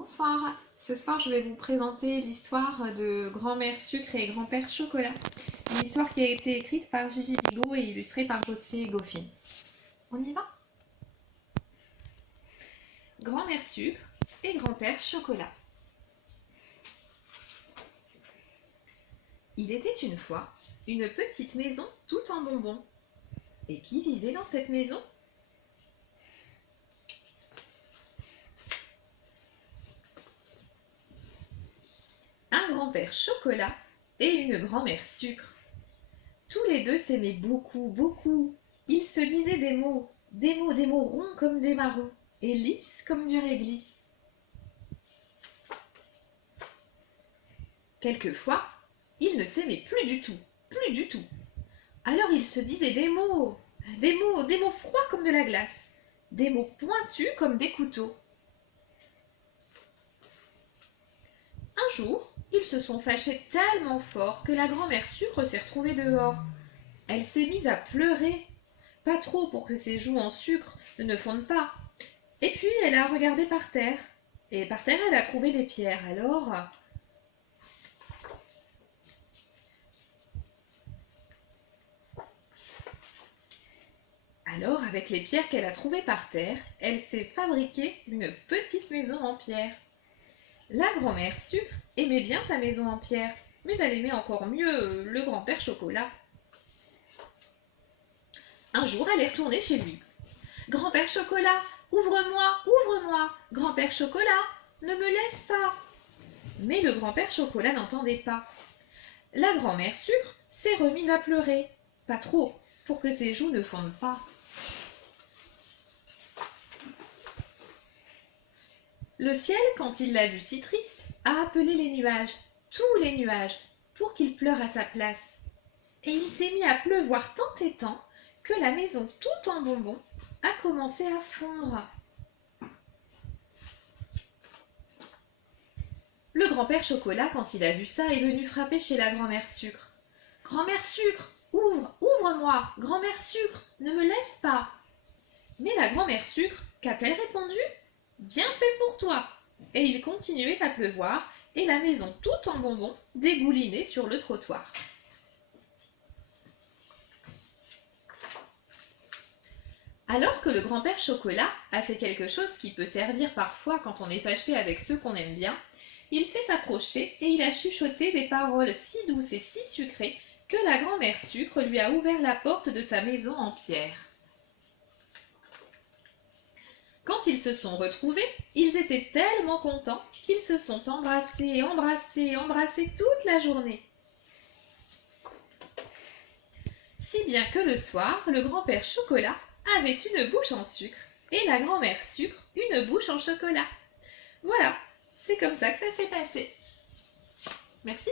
Bonsoir, ce soir je vais vous présenter l'histoire de Grand-mère Sucre et Grand-père Chocolat. Une histoire qui a été écrite par Gigi Bigot et illustrée par José Goffin. On y va? Grand-mère Sucre et Grand-père Chocolat. Il était une fois une petite maison toute en bonbons. Et qui vivait dans cette maison? Un grand-père Chocolat et une grand-mère Sucre. Tous les deux s'aimaient beaucoup, beaucoup. Ils se disaient des mots ronds comme des marrons et lisses comme du réglisse. Quelquefois, ils ne s'aimaient plus du tout, plus du tout. Alors ils se disaient des mots froids comme de la glace, des mots pointus comme des couteaux. Un jour, ils se sont fâchés tellement fort que la grand-mère Sucre s'est retrouvée dehors. Elle s'est mise à pleurer, pas trop pour que ses joues en sucre ne fondent pas. Et puis elle a regardé par terre, et par terre elle a trouvé des pierres. Alors, avec les pierres qu'elle a trouvées par terre, elle s'est fabriquée une petite maison en pierre. La grand-mère Sucre aimait bien sa maison en pierre, mais elle aimait encore mieux le grand-père Chocolat. Un jour, elle est retournée chez lui. « Grand-père Chocolat, ouvre-moi, ouvre-moi! Grand-père Chocolat, ne me laisse pas !» Mais le grand-père Chocolat n'entendait pas. La grand-mère Sucre s'est remise à pleurer, pas trop, pour que ses joues ne fondent pas. Le ciel, quand il l'a vue si triste, a appelé les nuages, tous les nuages, pour qu'ils pleurent à sa place. Et il s'est mis à pleuvoir tant et tant que la maison toute en bonbons a commencé à fondre. Le grand-père Chocolat, quand il a vu ça, est venu frapper chez la grand-mère Sucre. « Grand-mère Sucre, ouvre, ouvre-moi! Grand-mère Sucre, ne me laisse pas !» Mais la grand-mère Sucre, qu'a-t-elle répondu? « Bien fait pour toi !» Et il continuait à pleuvoir, et la maison toute en bonbons dégoulinait sur le trottoir. Alors que le grand-père Chocolat a fait quelque chose qui peut servir parfois quand on est fâché avec ceux qu'on aime bien, il s'est approché et il a chuchoté des paroles si douces et si sucrées que la grand-mère Sucre lui a ouvert la porte de sa maison en pierre. Quand ils se sont retrouvés, ils étaient tellement contents qu'ils se sont embrassés, embrassés, embrassés toute la journée. Si bien que le soir, le grand-père Chocolat avait une bouche en sucre et la grand-mère Sucre une bouche en chocolat. Voilà, c'est comme ça que ça s'est passé. Merci.